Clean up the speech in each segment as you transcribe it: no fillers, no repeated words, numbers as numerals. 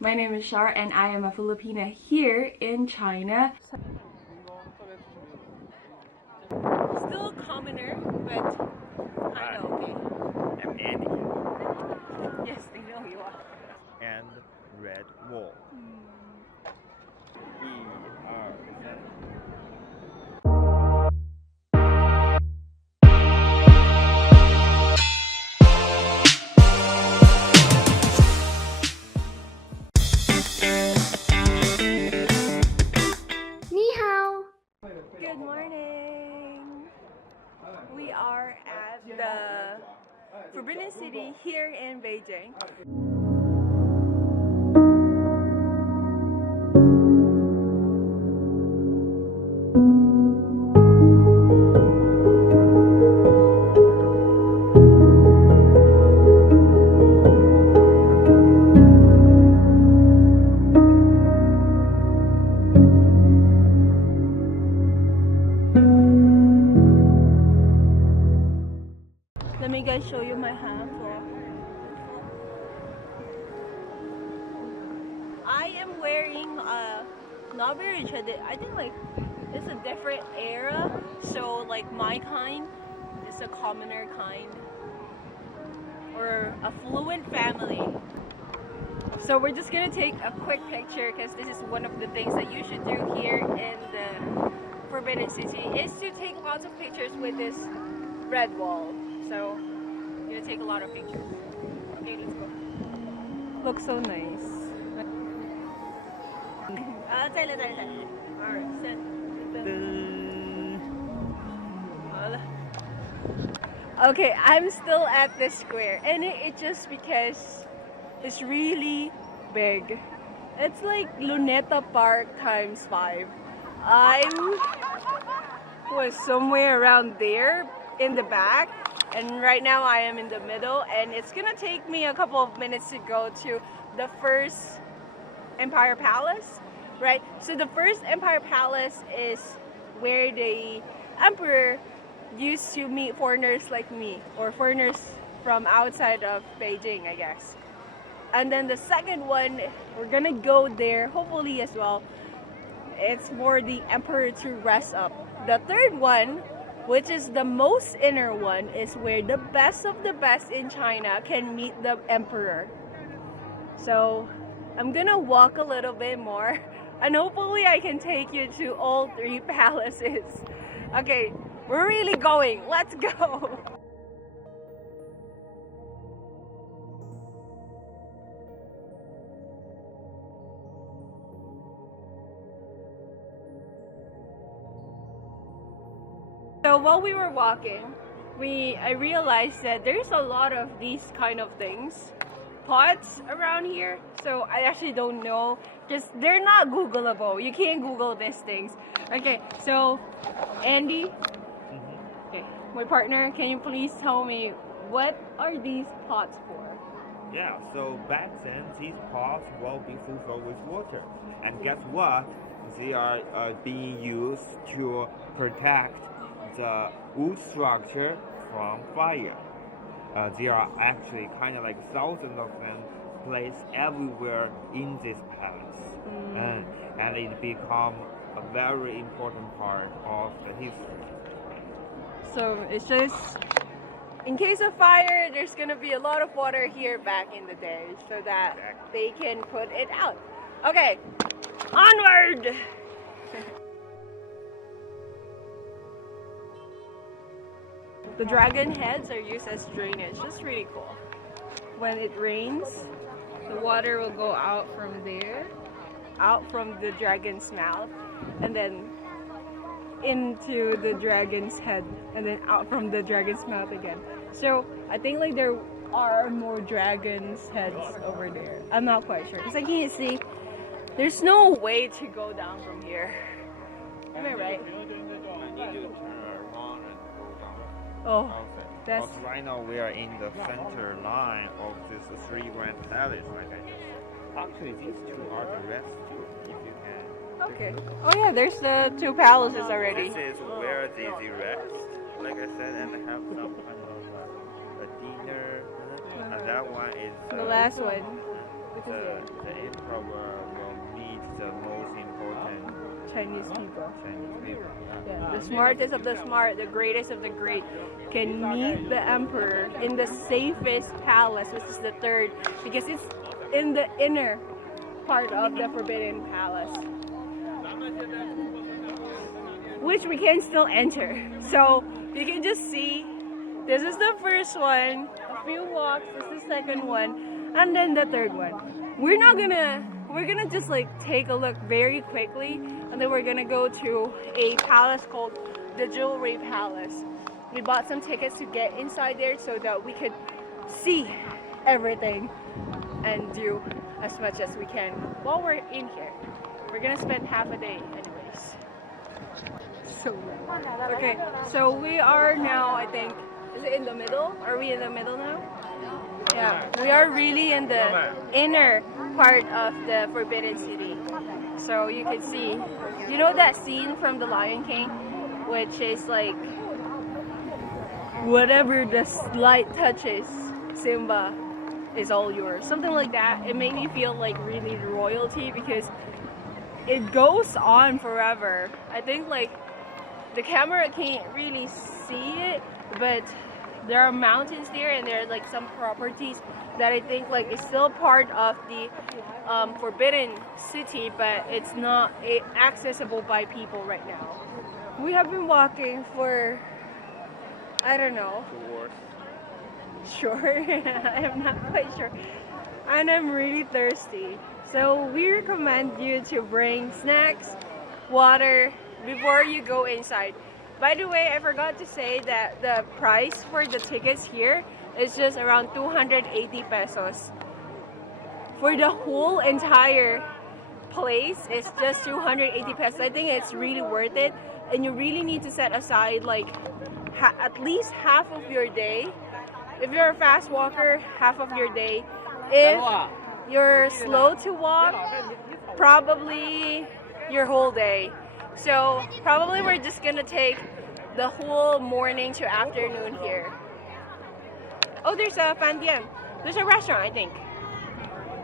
My name is Char and I am a Filipina here in China. Still a commoner, but I know, okay. I'm Andy. Yes, they know you are. And Red Wall. Good morning! We are at the Forbidden City here in Beijing. Let me guys show you my hands. I am wearing not very traditional. I think like it's a different era. So like my kind is a commoner kind or a fluent family. So we're just gonna take a quick picture because this is one of the things that you should do here in the Forbidden City is to take lots of pictures with this red wall. So I'm gonna take a lot of pictures. Okay, let's go. Looks so nice. Okay, I'm still at this square and it's just because it's really big. It's like Luneta Park times 5. I was somewhere around there in the back and right now I am in the middle and it's gonna take me a couple of minutes to go to the first Empire Palace, right? So the first Empire Palace is where the emperor used to meet foreigners like me or foreigners from outside of Beijing, I guess. And then the second one, we're gonna go there hopefully as well. It's for the emperor to rest up. The third one, which is the most inner one, is where the best of the best in China can meet the emperor. So I'm gonna walk a little bit more and hopefully I can take you to all 3 palaces. Okay, we're really going. Let's go. So while we were walking, I realized that there's a lot of these kind of things, pots around here. So I actually don't know, just they're not Googleable. You can't Google these things. Okay, so Andy, okay, my partner, can you please tell me what are these pots for? Yeah, so back then these pots will be filled with water. And guess what? They are being used to protect the wood structure from fire. There are actually kind of like thousands of them placed everywhere in this palace. And it become a very important part of the history. So it's just in case of fire, there's gonna be a lot of water here back in the day so that they can put it out. Okay, onward! The dragon heads are used as drainage. Just really cool. When it rains, the water will go out from there, out from the dragon's mouth, and then into the dragon's head, and then out from the dragon's mouth again. So I think like there are more dragon's heads over there. I'm not quite sure because I can't see. There's no way to go down from here. Am I right? Oh, that's... Because right now we are in the center line of this 3 grand palace, like I said. Actually, these 2 are the rest too, if you can. Okay. Oh yeah, there's the 2 palaces already. This is where they rest, like I said, and they have some kind of a dinner. And that one is the last one. the emperor will meet the most important Chinese people. Chinese people. Yeah, the smartest of the smart, the greatest of the great, can meet the emperor in the safest palace, which is the third, because it's in the inner part of the Forbidden Palace, which we can still enter. So you can just see, this is the first one, a few walks, this is the second one, and then the third one. We're gonna just like take a look very quickly, and then we're gonna go to a palace called the Jewelry Palace. We bought some tickets to get inside there so that we could see everything and do as much as we can while we're in here. We're gonna spend half a day anyways. So okay, so we are now, I think, is it in the middle? Are we in the middle now? Yeah, we are really in the inner part of the Forbidden City. So you can see, you know that scene from The Lion King, which is like, whatever the light touches, Simba is all yours. Something like that. It made me feel like really royalty because it goes on forever. I think like the camera can't really see it, but there are mountains there and there are like some properties that I think like is still part of the Forbidden City, but it's not accessible by people right now. We have been walking for, I don't know. Sure, I'm not quite sure. And I'm really thirsty. So we recommend you to bring snacks, water before you go inside. By the way, I forgot to say that the price for the tickets here is just around 280 pesos. For the whole entire place, it's just 280 pesos. I think it's really worth it. And you really need to set aside like at least half of your day. If you're a fast walker, half of your day. If you're slow to walk, probably your whole day. So probably we're just gonna take the whole morning to afternoon here. Oh, there's a Fandian. There's a restaurant, I think.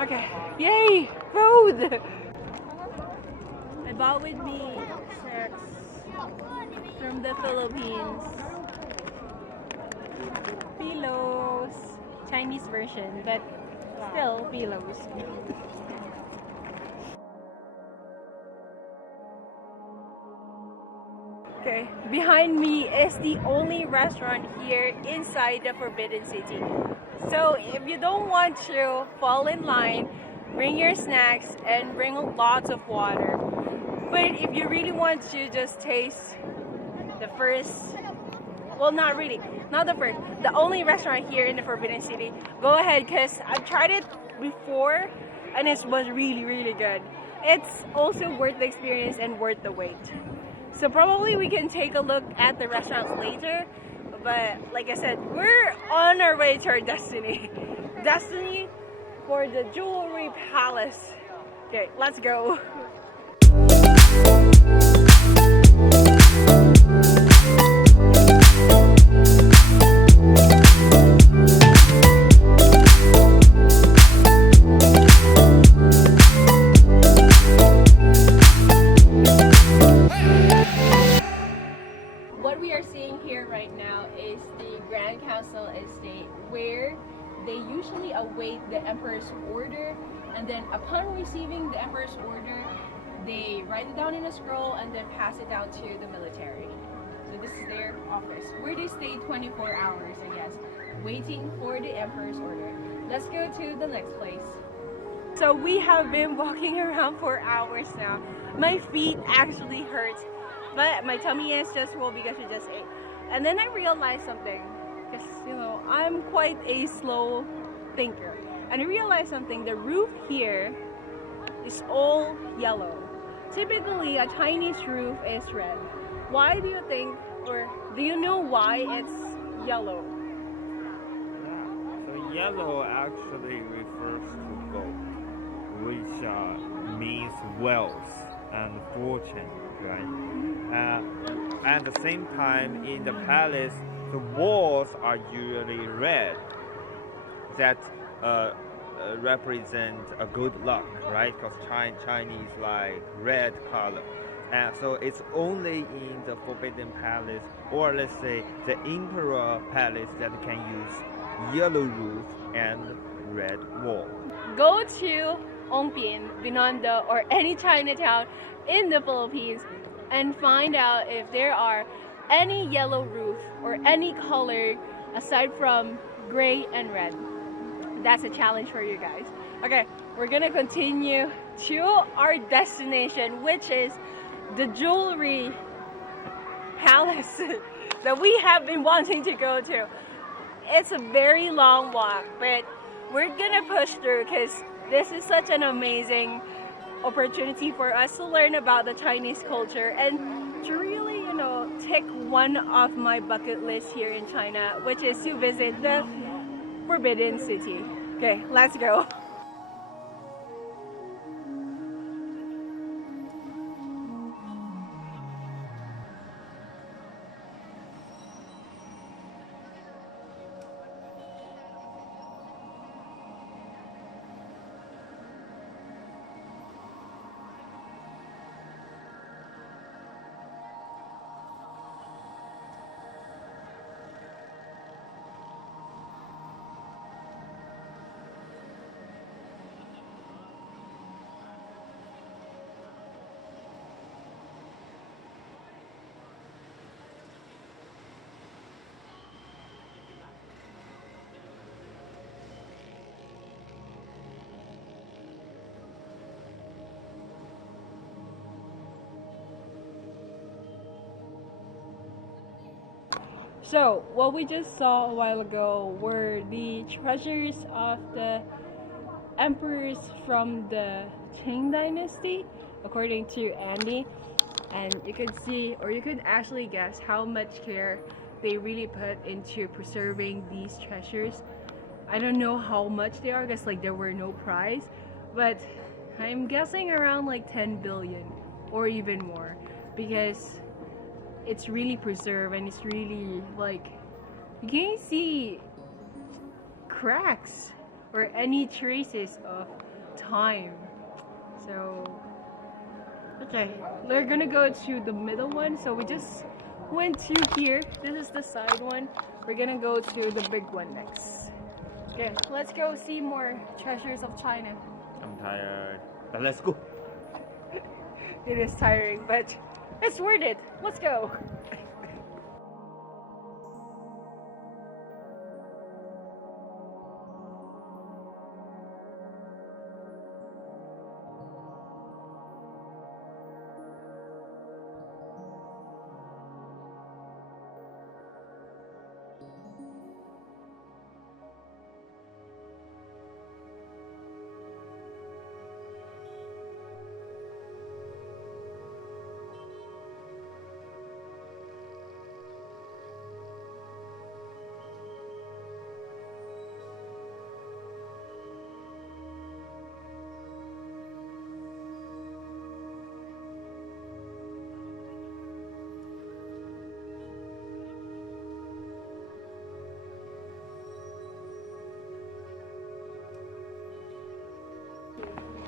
Okay. Yay! Food! I bought with me snacks from the Philippines. Pillows. Chinese version, but still pillows. Okay, behind me is the only restaurant here inside the Forbidden City. So if you don't want to fall in line, bring your snacks and bring lots of water. But if you really want to just taste the first, well, not really, not the first, the only restaurant here in the Forbidden City, go ahead, because I've tried it before and it was really, really good. It's also worth the experience and worth the wait. So probably we can take a look at the restaurants later, but like I said, we're on our way to our destiny. Destiny for the Jewelry Palace. Okay, let's go. What we are seeing here right now is the Grand Council Estate, where they usually await the Emperor's order, and then upon receiving the Emperor's order, they write it down in a scroll and then pass it down to the military. So this is their office, where they stay 24 hours, I guess, waiting for the Emperor's order. Let's go to the next place. So we have been walking around for hours now. My feet actually hurt, but my tummy is just full because we just ate. And then I realized something, because you know, I'm quite a slow thinker. And I realized something, the roof here is all yellow. Typically a Chinese roof is red. Why do you think, or do you know why it's yellow? So yellow actually refers to gold, which means wealth and fortune, right? At the same time, in the palace, the walls are usually red. That represent a good luck, right? Because Chinese like red color. And so it's only in the Forbidden Palace, or let's say the Emperor Palace, that can use yellow roof and red wall. Go to Ongpin, Binondo, or any Chinatown in the Philippines and find out if there are any yellow roof or any color aside from gray and red. That's a challenge for you guys. Okay, we're gonna continue to our destination, which is the jewelry palace that we have been wanting to go to. It's a very long walk, but we're gonna push through because this is such an amazing opportunity for us to learn about the Chinese culture and to really, tick one of my bucket lists here in China, which is to visit the Forbidden City. Okay, let's go. So, what we just saw a while ago were the treasures of the emperors from the Qing dynasty, according to Andy. And you can see, or you can actually guess how much care they really put into preserving these treasures. I don't know how much they are because there were no prize, but I'm guessing around 10 billion or even more, because it's really preserved and it's really you can't see cracks or any traces of time. So okay, we're gonna go to the middle one. So we just went to here. This is the side one. We're gonna go to the big one next. Okay, let's go see more treasures of China. I'm tired, but let's go. It is tiring, but it's worth it. Let's go.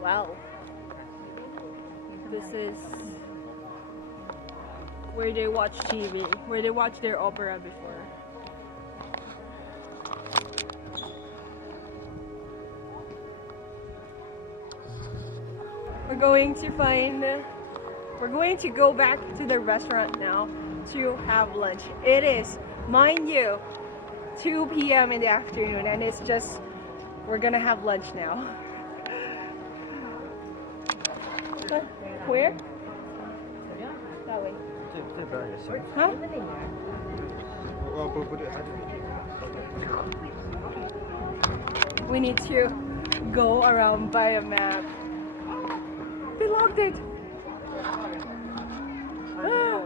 Wow. This is where they watch TV, where they watch their opera before. We're going to go back to the restaurant now to have lunch. It is, mind you, 2 p.m. in the afternoon, and it's just, we're gonna have lunch now. Where? That way. Huh? We need to go around by a map. They locked it. Ah.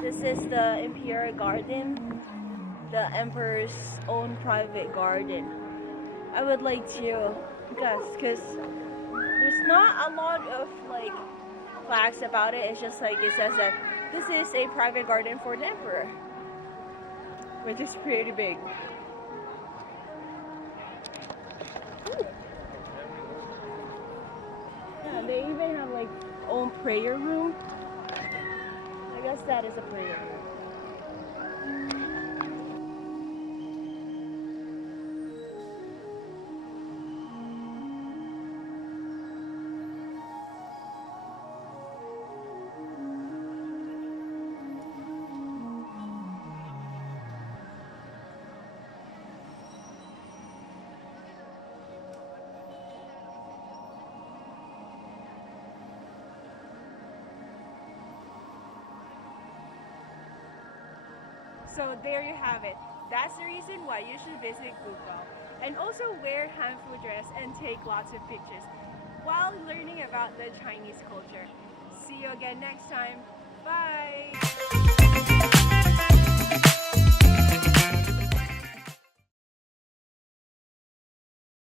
This is the Imperial Garden, the Emperor's own private garden. I would like to guess because there's not a lot of flags about it. It's just it says that this is a private garden for the Emperor. which is pretty big. Yeah, they even have like own prayer room. I guess that is a prayer room. So there you have it. That's the reason why you should visit Google. And also wear Hanfu dress and take lots of pictures while learning about the Chinese culture. See you again next time. Bye!